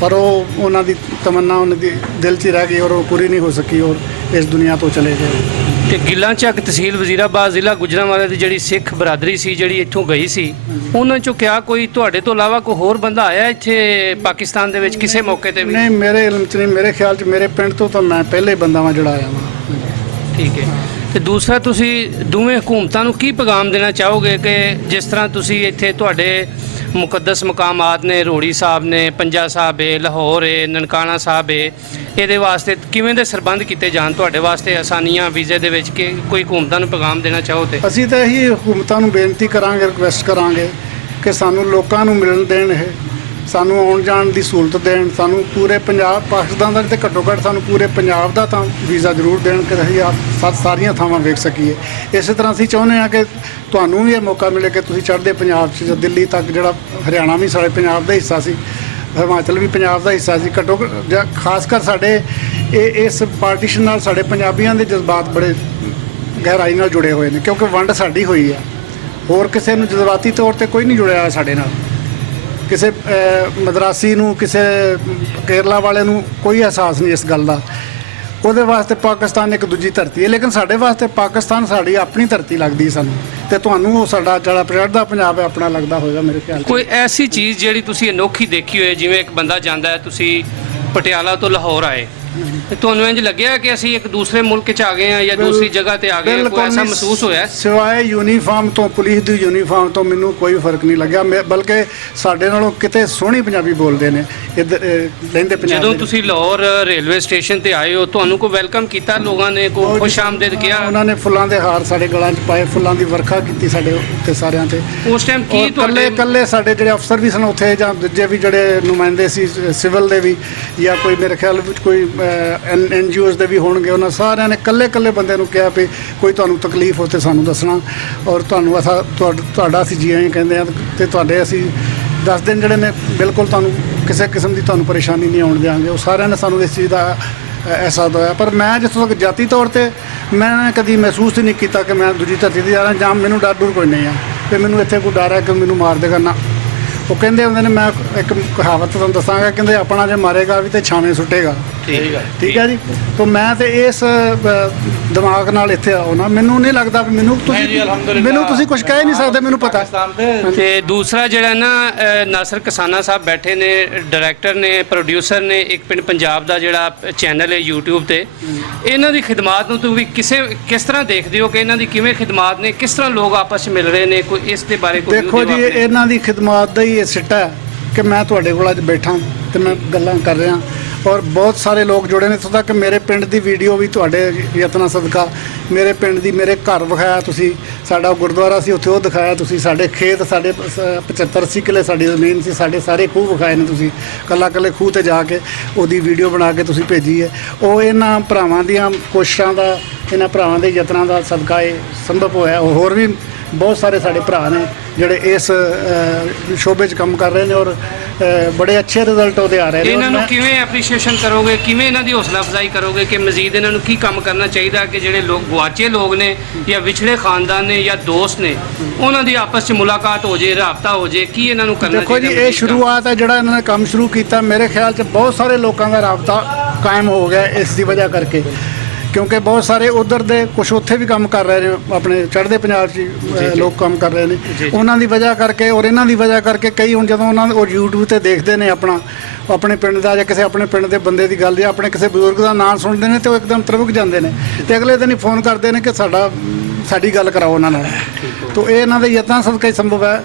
ਪਰ ਉਹਨਾਂ ਦੀ ਤਮੰਨਾ ਉਹਨਾਂ ਦੀ ਦਿਲ 'ਚ ਹੀ ਰਹਿ ਗਈ ਔਰ ਉਹ ਪੂਰੀ ਨਹੀਂ ਹੋ ਸਕੀ ਔਰ ਇਸ ਦੁਨੀਆ ਤੋਂ ਚਲੇ ਗਏ। ਤੇ ਗਿੱਲਾਂ ਚੱਕ ਤਹਿਸੀਲ ਵਜ਼ੀਰਾਬਾਦ ਜ਼ਿਲ੍ਹਾ ਗੁਜਰਾਂਵਾਲਾ ਦੀ ਜਿਹੜੀ ਸਿੱਖ ਬਰਾਦਰੀ ਸੀ ਜਿਹੜੀ ਇੱਥੋਂ ਗਈ ਸੀ, ਉਹਨਾਂ 'ਚੋਂ ਕਿਆ ਕੋਈ ਤੁਹਾਡੇ ਤੋਂ ਇਲਾਵਾ ਕੋਈ ਹੋਰ ਬੰਦਾ ਆਇਆ ਇੱਥੇ ਪਾਕਿਸਤਾਨ ਦੇ ਵਿੱਚ ਕਿਸੇ ਮੌਕੇ ਤੇ ਵੀ? ਨਹੀਂ, ਮੇਰੇ ਇਲਮ 'ਚ ਨਹੀਂ, ਮੇਰੇ ਖਿਆਲ 'ਚ ਮੇਰੇ ਪਿੰਡ ਤੋਂ ਤਾਂ ਮੈਂ ਪਹਿਲੇ ਬੰਦਾ ਵਾਂ ਜਿਹੜਾ ਆਇਆ ਵਾਂ। ਠੀਕ ਹੈ। ਤੇ ਦੂਸਰਾ ਤੁਸੀਂ ਦੋਵੇਂ ਹਕੂਮਤਾਂ ਨੂੰ ਕੀ ਪੈਗਾਮ ਦੇਣਾ ਚਾਹੋਗੇ ਕਿ ਜਿਸ ਤਰ੍ਹਾਂ ਤੁਸੀਂ ਇੱਥੇ ਤੁਹਾਡੇ ਮੁਕੱਦਸ ਮਕਾਮਾਤ ਨੇ, ਰੋੜੀ ਸਾਹਿਬ ਨੇ, ਪੰਜਾ ਸਾਹਿਬ ਹੈ, ਲਾਹੌਰ ਹੈ, ਨਨਕਾਣਾ ਸਾਹਿਬ ਹੈ, ਇਹਦੇ ਵਾਸਤੇ ਕਿਵੇਂ ਦੇ ਸਰਬੰਧ ਕੀਤੇ ਜਾਣ ਤੁਹਾਡੇ ਵਾਸਤੇ ਆਸਾਨੀਆਂ ਵੀਜ਼ੇ ਦੇ ਵਿੱਚ ਕਿ ਕੋਈ ਹਕੂਮਤਾਂ ਨੂੰ ਪੈਗਾਮ ਦੇਣਾ ਚਾਹੋ ਤੇ? ਅਸੀਂ ਤਾਂ ਇਹੀ ਹਕੂਮਤਾਂ ਨੂੰ ਬੇਨਤੀ ਕਰਾਂਗੇ, ਰਿਕੁਐਸਟ ਕਰਾਂਗੇ ਕਿ ਸਾਨੂੰ ਲੋਕਾਂ ਨੂੰ ਮਿਲਣ ਦੇਣ, ਇਹ ਸਾਨੂੰ ਆਉਣ ਜਾਣ ਦੀ ਸਹੂਲਤ ਦੇਣ, ਸਾਨੂੰ ਪੂਰੇ ਪੰਜਾਬ ਪਾਕਿਸਤਾਨ ਦਾ ਤੇ ਘੱਟੋ ਘੱਟ ਸਾਨੂੰ ਪੂਰੇ ਪੰਜਾਬ ਦਾ ਤਾਂ ਵੀਜ਼ਾ ਜ਼ਰੂਰ ਦੇਣ ਕਿ ਅਸੀਂ ਸਾਰੀਆਂ ਥਾਵਾਂ ਵੇਖ ਸਕੀਏ। ਇਸੇ ਤਰ੍ਹਾਂ ਅਸੀਂ ਚਾਹੁੰਦੇ ਹਾਂ ਕਿ ਤੁਹਾਨੂੰ ਵੀ ਇਹ ਮੌਕਾ ਮਿਲੇ ਕਿ ਤੁਸੀਂ ਚੜ੍ਹਦੇ ਪੰਜਾਬ 'ਚ ਦਿੱਲੀ ਤੱਕ, ਜਿਹੜਾ ਹਰਿਆਣਾ ਵੀ ਸਾਡੇ ਪੰਜਾਬ ਦਾ ਹਿੱਸਾ ਸੀ, ਹਿਮਾਚਲ ਵੀ ਪੰਜਾਬ ਦਾ ਹਿੱਸਾ ਸੀ, ਘੱਟੋ ਘੱਟ ਖਾਸ ਕਰ ਸਾਡੇ ਇਸ ਪਾਰਟੀਸ਼ਨ ਨਾਲ ਸਾਡੇ ਪੰਜਾਬੀਆਂ ਦੇ ਜਜ਼ਬਾਤ ਬੜੇ ਗਹਿਰਾਈ ਨਾਲ ਜੁੜੇ ਹੋਏ ਨੇ, ਕਿਉਂਕਿ ਵੰਡ ਸਾਡੀ ਹੋਈ ਹੈ। ਹੋਰ ਕਿਸੇ ਨੂੰ ਜਜ਼ਬਾਤੀ ਤੌਰ 'ਤੇ ਕੋਈ ਨਹੀਂ ਜੁੜਿਆ ਸਾਡੇ ਨਾਲ, ਕਿਸੇ ਮਦਰਾਸੀ ਨੂੰ, ਕਿਸੇ ਕੇਰਲਾ ਵਾਲੇ ਨੂੰ ਕੋਈ ਅਹਿਸਾਸ ਨਹੀਂ ਇਸ ਗੱਲ ਦਾ। ਉਹਦੇ ਵਾਸਤੇ ਪਾਕਿਸਤਾਨ ਇੱਕ ਦੂਜੀ ਧਰਤੀ ਹੈ, ਲੇਕਿਨ ਸਾਡੇ ਵਾਸਤੇ ਪਾਕਿਸਤਾਨ ਸਾਡੀ ਆਪਣੀ ਧਰਤੀ ਲੱਗਦੀ ਸਾਨੂੰ, ਤੇ ਤੁਹਾਨੂੰ ਉਹ ਸਾਡਾ ਜਿਹੜਾ ਚੜ੍ਹਦਾ ਪੰਜਾਬ ਹੈ ਆਪਣਾ ਲੱਗਦਾ ਹੋਵੇਗਾ ਮੇਰੇ ਖਿਆਲ 'ਚ। ਕੋਈ ਐਸੀ ਚੀਜ਼ ਜਿਹੜੀ ਤੁਸੀਂ ਅਨੋਖੀ ਦੇਖੀ ਹੋਏ, ਜਿਵੇਂ ਇੱਕ ਬੰਦਾ ਜਾਂਦਾ ਹੈ, ਤੁਸੀਂ ਪਟਿਆਲਾ ਤੋਂ ਲਾਹੌਰ ਆਏ ਤੇ ਤੁਹਾਨੂੰ ਇੰਜ ਲੱਗਿਆ ਕਿ ਅਸੀਂ ਇੱਕ ਦੂਸਰੇ ਮੁਲਕ 'ਚ ਆ ਗਏ ਹਾਂ ਜਾਂ ਦੂਸਰੀ ਜਗ੍ਹਾ ਤੇ ਆ ਗਏ ਹਾਂ, ਕੋਈ ਐਸਾ ਮਹਿਸੂਸ ਹੋਇਆ? ਸਿਵਾਏ ਯੂਨੀਫਾਰਮ ਤੋਂ, ਪੁਲਿਸ ਦੀ ਯੂਨੀਫਾਰਮ ਤੋਂ ਮੈਨੂੰ ਕੋਈ ਫਰਕ ਨਹੀਂ ਲੱਗਿਆ, ਬਲਕਿ ਸਾਡੇ ਨਾਲੋਂ ਕਿਤੇ ਸੋਹਣੀ ਪੰਜਾਬੀ ਬੋਲਦੇ ਨੇ ਇੱਧਰ ਰਹਿੰਦੇ ਪੰਜਾਬ। ਜਦੋਂ ਤੁਸੀਂ ਲਾਹੌਰ ਰੇਲਵੇ ਸਟੇਸ਼ਨ ਤੇ ਆਏ ਹੋ ਤੁਹਾਨੂੰ ਕੋਈ ਵੈਲਕਮ ਕੀਤਾ ਲੋਕਾਂ ਨੇ, ਕੋਈ ਖੁਸ਼ ਆਮਦੇਦ ਕਿਹਾ? ਉਹਨਾਂ ਨੇ ਫੁੱਲਾਂ ਦੇ ਹਾਰ ਸਾਡੇ ਗਲਾਂ 'ਚ ਪਾਏ, ਫੁੱਲਾਂ ਦੀ ਵਰਖਾ ਕੀਤੀ ਸਾਡੇ ਉੱਤੇ ਸਾਰਿਆਂ ਤੇ। ਉਸ ਟਾਈਮ ਕੀ ਤੁਹਾਡੇ ਇਕੱਲੇ ਸਾਡੇ ਜਿਹੜੇ ਅਫਸਰ ਵੀ ਸਨ ਉੱਥੇ, ਜਾਂ ਦੂਜੇ ਵੀ ਜਿਹੜੇ ਨੁਮਾਇੰਦੇ ਸੀ ਸਿਵਲ ਦੇ ਵੀ, ਜਾਂ ਕੋਈ ਮੇਰੇ ਖਿਆਲ ਵਿੱਚ ਕੋਈ NGOs ਦੇ ਵੀ ਹੋਣਗੇ, ਉਹਨਾਂ ਸਾਰਿਆਂ ਨੇ ਇਕੱਲੇ ਬੰਦੇ ਨੂੰ ਕਿਹਾ ਵੀ ਕੋਈ ਤੁਹਾਨੂੰ ਤਕਲੀਫ ਹੋ ਤੇ ਸਾਨੂੰ ਦੱਸਣਾ, ਔਰ ਤੁਹਾਨੂੰ ਤੁਹਾਡਾ ਅਸੀਂ ਜੀ ਆਇਆਂ ਕਹਿੰਦੇ ਹਾਂ, ਤੇ ਤੁਹਾਡੇ ਅਸੀਂ 10 ਦਿਨ ਜਿਹੜੇ ਨੇ ਬਿਲਕੁਲ ਤੁਹਾਨੂੰ ਕਿਸੇ ਕਿਸਮ ਦੀ ਤੁਹਾਨੂੰ ਪਰੇਸ਼ਾਨੀ ਨਹੀਂ ਆਉਣ ਦਿਆਂਗੇ। ਉਹ ਸਾਰਿਆਂ ਨੇ ਸਾਨੂੰ ਇਸ ਚੀਜ਼ ਦਾ ਅਹਿਸਾਸ ਹੋਇਆ। ਪਰ ਮੈਂ ਜਿੱਥੋਂ ਤੱਕ ਜਾਤੀ ਤੌਰ 'ਤੇ ਮੈਂ ਕਦੀ ਮਹਿਸੂਸ ਹੀ ਨਹੀਂ ਕੀਤਾ ਕਿ ਮੈਂ ਦੂਜੀ ਧਰਤੀ 'ਤੇ ਜਾ ਰਿਹਾ, ਜਾਂ ਮੈਨੂੰ ਡਰ ਕੋਈ ਨਹੀਂ ਆ ਕਿ ਮੈਨੂੰ ਇੱਥੇ ਕੋਈ ਡਰ ਹੈ ਕਿ ਮੈਨੂੰ ਮਾਰ ਦੇਗਾ ਨਾ। ਉਹ ਕਹਿੰਦੇ ਹੁੰਦੇ ਨੇ, ਮੈਂ ਇੱਕ ਕਹਾਵਤ ਤੁਹਾਨੂੰ ਦੱਸਾਂਗਾ, ਕਹਿੰਦੇ ਆਪਣਾ ਜੇ ਮਾਰੇਗਾ ਵੀ ਤੇ ਛਾਵੇਂ ਸੁੱਟੇਗਾ। ਠੀਕ ਹੈ ਜੀ। ਤਾਂ ਮੈਂ ਤੇ ਇਸ ਦਿਮਾਗ ਨਾਲ ਇੱਥੇ ਆਉਣਾ, ਮੈਨੂੰ ਨਹੀਂ ਲੱਗਦਾ ਵੀ ਮੈਨੂੰ ਤੁਸੀਂ ਕੁਝ ਕਹਿ ਨਹੀਂ ਸਕਦੇ, ਮੈਨੂੰ ਪਤਾ। ਤੇ ਦੂਸਰਾ ਜਿਹੜਾ ਨਾ ਨਾਸਰ ਕਸਾਨਾ ਸਾਹਿਬ ਬੈਠੇ ਨੇ, ਡਾਇਰੈਕਟਰ ਨੇ, ਪ੍ਰੋਡਿਊਸਰ ਨੇ ਇੱਕ ਪਿੰਡ ਪੰਜਾਬ ਦਾ ਜਿਹੜਾ ਚੈਨਲ ਹੈ YouTube ਤੇ, ਇਹਨਾਂ ਦੀ ਖਿਦਮਾਤ ਨੂੰ ਤੁਸੀਂ ਕਿਸ ਤਰ੍ਹਾਂ ਦੇਖਦੇ ਹੋ ਕਿ ਇਹਨਾਂ ਦੀ ਕਿਵੇਂ ਖਿਦਮਾਤ ਨੇ, ਕਿਸ ਤਰ੍ਹਾਂ ਲੋਕ ਆਪਸ 'ਚ ਮਿਲ ਰਹੇ ਨੇ, ਕੋਈ ਇਸ ਦੇ ਬਾਰੇ ਕੋਈ? ਦੇਖੋ ਜੀ, ਇਹਨਾਂ ਦੀ ਖਿਦਮਾਤ ਦਾ ਹੀ ਇਹ ਸਿੱਟਾ ਹੈ ਕਿ ਮੈਂ ਤੁਹਾਡੇ ਕੋਲ ਅੱਜ ਬੈਠਾ ਤੇ ਮੈਂ ਗੱਲਾਂ ਕਰ ਰਿਹਾ, ਔਰ ਬਹੁਤ ਸਾਰੇ ਲੋਕ ਜੁੜੇ ਨੇ, ਇੱਥੋਂ ਤੱਕ ਕਿ ਮੇਰੇ ਪਿੰਡ ਦੀ ਵੀਡੀਓ ਵੀ ਤੁਹਾਡੇ ਯਤਨਾਂ ਸਦਕਾ, ਮੇਰੇ ਪਿੰਡ ਦੀ, ਮੇਰੇ ਘਰ ਵਿਖਾਇਆ ਤੁਸੀਂ, ਸਾਡਾ ਗੁਰਦੁਆਰਾ ਸੀ ਉੱਥੇ ਉਹ ਦਿਖਾਇਆ ਤੁਸੀਂ, ਸਾਡੇ ਖੇਤ, ਸਾਡੇ 75-80 ਕਿੱਲੇ ਸਾਡੀ ਜ਼ਮੀਨ ਸੀ, ਸਾਡੇ ਸਾਰੇ ਖੂਹ ਵਿਖਾਏ ਨੇ ਤੁਸੀਂ, ਕੱਲੇ ਖੂਹ ਤੇ ਜਾ ਕੇ ਉਹਦੀ ਵੀਡੀਓ ਬਣਾ ਕੇ ਤੁਸੀਂ ਭੇਜੀ ਹੈ। ਉਹ ਇਹਨਾਂ ਭਰਾਵਾਂ ਦੀਆਂ ਕੋਸ਼ਿਸ਼ਾਂ ਦਾ, ਇਹਨਾਂ ਭਰਾਵਾਂ ਦੇ ਯਤਨਾਂ ਦਾ ਸਦਕਾ ਇਹ ਸੰਭਵ ਹੋਇਆ। ਹੋਰ ਵੀ ਬਹੁਤ ਸਾਰੇ ਸਾਡੇ ਭਰਾ ਨੇ ਜਿਹੜੇ ਇਸ ਸ਼ੋਬੇ 'ਚ ਕੰਮ ਕਰ ਰਹੇ ਨੇ, ਔਰ ਬੜੇ ਅੱਛੇ ਰਿਜ਼ਲਟ ਉਹਦੇ ਆ ਰਹੇ ਨੇ। ਇਹਨਾਂ ਨੂੰ ਕਿਵੇਂ ਐਪਰੀਸ਼ੀਏਸ਼ਨ ਕਰੋਗੇ, ਕਿਵੇਂ ਇਹਨਾਂ ਦੀ ਹੌਸਲਾ ਅਫਜ਼ਾਈ ਕਰੋਗੇ ਕਿ ਮਜ਼ੀਦ ਇਹਨਾਂ ਨੂੰ ਕੀ ਕੰਮ ਕਰਨਾ ਚਾਹੀਦਾ ਕਿ ਜਿਹੜੇ ਲੋਕ ਗੁਆਚੇ ਲੋਕ ਨੇ ਜਾਂ ਵਿਛੜੇ ਖਾਨਦਾਨ ਨੇ ਜਾਂ ਦੋਸਤ ਨੇ, ਉਹਨਾਂ ਦੀ ਆਪਸ 'ਚ ਮੁਲਾਕਾਤ ਹੋ ਜੇ, ਰਾਬਤਾ ਹੋ ਜੇ, ਕੀ ਇਹਨਾਂ ਨੂੰ ਕਰਨਾ ਚਾਹੀਦਾ? ਦੇਖੋ ਜੀ, ਇਹ ਸ਼ੁਰੂਆਤ ਹੈ ਜਿਹੜਾ ਇਹਨਾਂ ਨੇ ਕੰਮ ਸ਼ੁਰੂ ਕੀਤਾ, ਮੇਰੇ ਖਿਆਲ 'ਚ ਬਹੁਤ ਸਾਰੇ ਲੋਕਾਂ ਦਾ ਰਾਬਤਾ ਕਾਇਮ ਹੋ ਗਿਆ ਇਸ ਦੀ ਵਜ੍ਹਾ ਕਰਕੇ, ਕਿਉਂਕਿ ਬਹੁਤ ਸਾਰੇ ਉਧਰ ਦੇ ਕੁਝ ਉੱਥੇ ਵੀ ਕੰਮ ਕਰ ਰਹੇ ਨੇ, ਆਪਣੇ ਚੜ੍ਹਦੇ ਪੰਜਾਬ 'ਚ ਲੋਕ ਕੰਮ ਕਰ ਰਹੇ ਨੇ, ਉਹਨਾਂ ਦੀ ਵਜ੍ਹਾ ਕਰਕੇ ਔਰ ਇਹਨਾਂ ਦੀ ਵਜ੍ਹਾ ਕਰਕੇ ਕਈ ਹੁਣ ਜਦੋਂ ਉਹਨਾਂ ਉਹ YouTube ਤੇ ਦੇਖਦੇ ਨੇ ਆਪਣੇ ਪਿੰਡ ਦਾ ਜਾਂ ਕਿਸੇ ਆਪਣੇ ਪਿੰਡ ਦੇ ਬੰਦੇ ਦੀ ਗੱਲ ਜਾਂ ਆਪਣੇ ਕਿਸੇ ਬਜ਼ੁਰਗ ਦਾ ਨਾਂ ਸੁਣਦੇ ਨੇ ਤੇ ਉਹ ਇੱਕਦਮ ਤਰਵਕ ਜਾਂਦੇ ਨੇ ਤੇ ਅਗਲੇ ਦਿਨ ਹੀ ਫੋਨ ਕਰਦੇ ਨੇ ਕਿ ਸਾਡੀ ਗੱਲ ਕਰਾਓ ਉਹਨਾਂ ਨਾਲ। ਤਾਂ ਇਹ ਇਹਨਾਂ ਦੇ ਯਤਨਾਂ ਸਦਕਾ ਹੀ ਸੰਭਵ ਹੈ,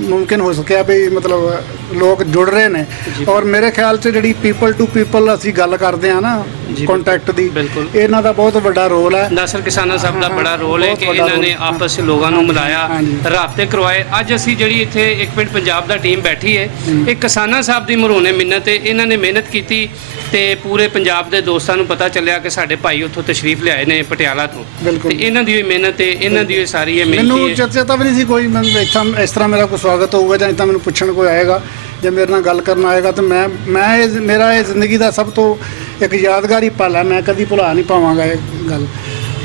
ਮੁਮਕਿਨ ਹੋ ਸਕਿਆ ਵੀ ਮਤਲਬ ਲੋਕ ਜੁੜ ਰਹੇ ਨੇ ਔਰ ਮੇਰੇ ਖਿਆਲ 'ਚ ਜਿਹੜੀ ਪੀਪਲ ਟੂ ਪੀਪਲ ਅਸੀਂ ਗੱਲ ਕਰਦੇ ਆ ਨਾ ਜੀ, ਕੰਟੈਕਟ ਦੀ, ਬਿਲਕੁਲ। ਇਹਨਾਂ ਦਾ ਬਹੁਤ ਵੱਡਾ ਰੋਲ ਹੈ। ਨਾਸਰ ਕਿਸਾਨਾ ਸਾਹਿਬ ਦਾ ਬੜਾ ਰੋਲ ਹੈ ਬਹੁਤ ਕਿ ਵੱਡਾ ਇਹਨਾਂ ਨੇ ਰੋਲ। ਆਪਸ 'ਚ ਲੋਕਾਂ ਨੂੰ ਮਿਲਾਇਆ, ਹਾਂਜੀ। ਰਾਬਤੇ ਕਰਵਾਏ। ਅੱਜ ਅਸੀਂ ਜਿਹੜੀ ਇੱਥੇ ਇੱਕ ਪਿੰਡ ਪੰਜਾਬ ਦਾ ਟੀਮ ਬੈਠੀ ਹੈ, ਇਹ ਕਿਸਾਨਾ ਸਾਹਿਬ ਦੀ ਮਰਹੂਨੇ ਮਿੰਨਤ ਹੈ। ਇਹਨਾਂ ਨੇ ਮਿਹਨਤ ਕੀਤੀ ਤੇ ਪੂਰੇ ਪੰਜਾਬ ਦੇ ਦੋਸਤਾਂ ਨੂੰ ਪਤਾ ਚੱਲਿਆ ਕਿ ਸਾਡੇ ਭਾਈ ਉੱਥੋਂ ਤਸ਼ਰੀਫ ਲਿਆਏ ਨੇ ਪਟਿਆਲਾ ਤੋਂ, ਬਿਲਕੁਲ। ਤੇ ਇਹਨਾਂ ਦੀ ਵੀ ਮਿਹਨਤ ਹੈ, ਇਹਨਾਂ ਦੀ ਵੀ ਸਾਰੀ ਇਹ ਮੈਨੂੰ ਮਿਹਨਤ ਹੈ। ਚਰਚਾ ਤਾਂ ਵੀ ਨਹੀਂ ਸੀ ਕੋਈ, ਮੈਨੂੰ ਇਸ ਤਰ੍ਹਾਂ ਮੇਰਾ ਕੋਈ ਸਵਾਗਤ ਹੋਊਗਾ ਜਾਂ ਇੱਦਾਂ ਮੈਨੂੰ ਪੁੱਛਣ ਕੋਈ ਆਏਗਾ ਜਾਂ ਮੇਰੇ ਨਾਲ ਗੱਲ ਕਰਨ ਆਏਗਾ ਤਾਂ ਮੇਰਾ ਇਹ ਜ਼ਿੰਦਗੀ ਦਾ ਸਭ ਤੋਂ ਇੱਕ ਯਾਦਗਾਰੀ ਪਲ ਹੈ। ਮੈਂ ਕਦੀ ਭੁਲਾ ਨਹੀਂ ਪਾਵਾਂਗਾ ਇਹ ਗੱਲ।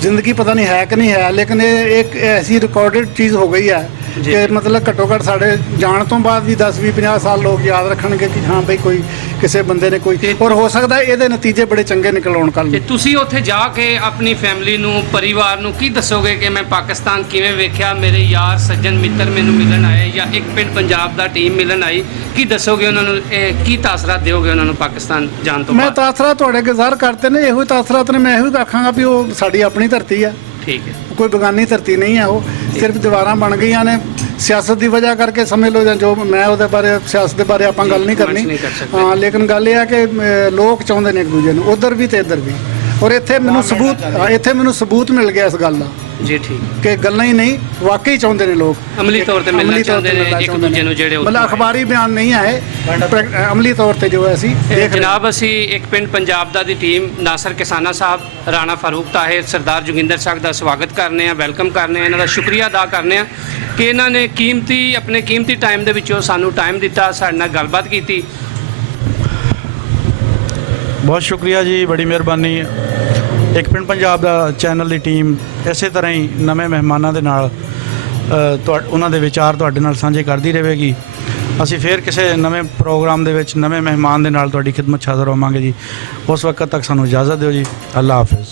ਜ਼ਿੰਦਗੀ ਪਤਾ ਨਹੀਂ ਹੈ ਕਿ ਨਹੀਂ ਹੈ, ਲੇਕਿਨ ਇਹ ਇੱਕ ਐਸੀ ਰਿਕਾਰਡਡ ਚੀਜ਼ ਹੋ ਗਈ ਹੈ ਜੀ। ਕਿ ਮਤਲਬ ਘੱਟੋ ਘੱਟ ਸਾਡੇ ਜਾਣ ਤੋਂ ਬਾਅਦ ਵੀ 10 20 50 ਸਾਲ ਲੋਕ ਯਾਦ ਰੱਖਣਗੇ ਕਿ ਹਾਂ ਬਈ ਕੋਈ ਕਿਸੇ ਬੰਦੇ ਨੇ ਕੋਈ, ਔਰ ਹੋ ਸਕਦਾ ਇਹਦੇ ਨਤੀਜੇ ਬੜੇ ਚੰਗੇ ਨਿਕਲ ਆਉਣ ਕੱਲ੍ਹ ਤੇ ਨੂੰ। ਤੁਸੀਂ ਉੱਥੇ ਜਾ ਕੇ ਆਪਣੀ ਫੈਮਿਲੀ ਨੂੰ, ਪਰਿਵਾਰ ਨੂੰ ਕੀ ਦੱਸੋਗੇ ਕਿ ਮੈਂ ਪਾਕਿਸਤਾਨ ਕਿਵੇਂ ਵੇਖਿਆ, ਮੇਰੇ ਯਾਰ ਸੱਜਣ ਮਿੱਤਰ ਮੈਨੂੰ ਮਿਲਣ ਆਏ ਜਾਂ ਇੱਕ ਪਿੰਡ ਪੰਜਾਬ ਦਾ ਟੀਮ ਮਿਲਣ ਆਈ, ਕੀ ਦੱਸੋਗੇ ਉਹਨਾਂ ਨੂੰ? ਕੀ ਤਾਸਰਾਤ ਦਿਓਗੇ ਉਹਨਾਂ ਨੂੰ ਪਾਕਿਸਤਾਨ ਜਾਣ ਤੋਂ ਮੈਂ ਬਾਅਦ? ਤਾਸਰਾ ਤੁਹਾਡੇ ਅੱਗੇ ਜ਼ਾਹਰ ਕਰਤੇ ਨੇ, ਇਹੋ ਹੀ ਤਾਸਰਾਤ ਨੇ। ਮੈਂ ਇਹੋ ਹੀ ਆਖਾਂਗਾ ਵੀ ਉਹ ਸਾਡੀ ਆਪਣੀ ਧਰਤੀ ਆ, ਠੀਕ ਹੈ। ਕੋਈ ਬੇਗਾਨੀ ਧਰਤੀ ਨਹੀਂ ਹੈ। ਉਹ ਸਿਰਫ ਦੀਵਾਰਾਂ ਬਣ ਗਈਆਂ ਨੇ ਸਿਆਸਤ ਦੀ ਵਜ੍ਹਾ ਕਰਕੇ, ਸਮਝ ਲਓ ਜਾਂ ਜੋ। ਮੈਂ ਉਹਦੇ ਬਾਰੇ, ਸਿਆਸਤ ਦੇ ਬਾਰੇ ਆਪਾਂ ਗੱਲ ਨਹੀਂ ਕਰਨੀ, ਨਹੀਂ ਕਰ ਸਕਦੇ। ਹਾਂ। ਲੇਕਿਨ ਗੱਲ ਇਹ ਹੈ ਕਿ ਲੋਕ ਚਾਹੁੰਦੇ ਨੇ ਇੱਕ ਦੂਜੇ ਨੂੰ, ਉਧਰ ਵੀ ਤੇ ਇੱਧਰ ਵੀ। ਔਰ ਇੱਥੇ ਮੈਨੂੰ ਸਬੂਤ ਮਿਲ ਗਿਆ ਇਸ ਗੱਲ ਦਾ ਜੀ, ਠੀਕ। ਕਿ ਗੱਲਾਂ ਹੀ ਨਹੀਂ, ਵਾਕਈ ਚਾਹੁੰਦੇ ਨੇ ਲੋਕ, ਅਮਲੀ ਤੌਰ ਤੇ ਮਿਲਣਾ ਅਮਲੀ ਤੌਰ ਚਾਹੁੰਦੇ ਨੇ ਮਿਲਣਾ ਇੱਕ ਚਾਹੁੰਦੇ ਦੂਜੇ ਨੂੰ, ਜਿਹੜੇ ਮਤਲਬ ਅਖਬਾਰੀ ਬਿਆਨ ਨਹੀਂ ਆਏ, ਅਮਲੀ ਤੌਰ ਤੇ ਜੋ ਹੈ ਅਸੀਂ ਦੇਖ ਰਹੇ ਹਾਂ। ਜਨਾਬ, ਅਸੀਂ ਇੱਕ ਪਿੰਡ ਪੰਜਾਬ ਦਾ ਦੀ ਟੀਮ ਨਾਸਰ ਕਿਸਾਨਾ ਸਾਹਿਬ, ਰਾਣਾ ਫਾਰੂਕ ਤਾਹਿਰ, ਸਰਦਾਰ ਜੋਗਿੰਦਰ ਸਾਹਿਬ ਦਾ ਸਵਾਗਤ ਕਰਨੇ ਆ, ਵੈਲਕਮ ਕਰਨੇ ਆ, ਇਹਨਾਂ ਦਾ ਸ਼ੁਕਰੀਆ ਅਦਾ ਕਰਨੇ ਆ ਕਿ ਇਹਨਾਂ ਨੇ ਆਪਣੇ ਕੀਮਤੀ ਟਾਈਮ ਦੇ ਵਿੱਚੋਂ ਸਾਨੂੰ ਟਾਈਮ ਦਿੱਤਾ, ਸਾਡੇ ਨਾਲ ਗੱਲਬਾਤ ਕੀਤੀ। ਬਹੁਤ ਸ਼ੁਕਰੀਆ ਜੀ, ਬੜੀ ਮਿਹਰਬਾਨੀ। ਇੱਕ ਪਿੰਡ ਪੰਜਾਬ ਦਾ ਚੈਨਲ ਦੀ ਟੀਮ ਇਸੇ ਤਰ੍ਹਾਂ ਹੀ ਨਵੇਂ ਮਹਿਮਾਨਾਂ ਦੇ ਨਾਲ ਉਹਨਾਂ ਦੇ ਵਿਚਾਰ ਤੁਹਾਡੇ ਨਾਲ ਸਾਂਝੇ ਕਰਦੀ ਰਹੇਗੀ। ਅਸੀਂ ਫੇਰ ਕਿਸੇ ਨਵੇਂ ਪ੍ਰੋਗਰਾਮ ਦੇ ਵਿੱਚ ਨਵੇਂ ਮਹਿਮਾਨ ਦੇ ਨਾਲ ਤੁਹਾਡੀ ਖਿਦਮਤ 'ਚ ਹਾਜ਼ਰ ਹੋਵਾਂਗੇ ਜੀ। ਉਸ ਵਕਤ ਤੱਕ ਸਾਨੂੰ ਇਜਾਜ਼ਤ ਦਿਓ ਜੀ। ਅੱਲਾ ਹਾਫਿਜ਼।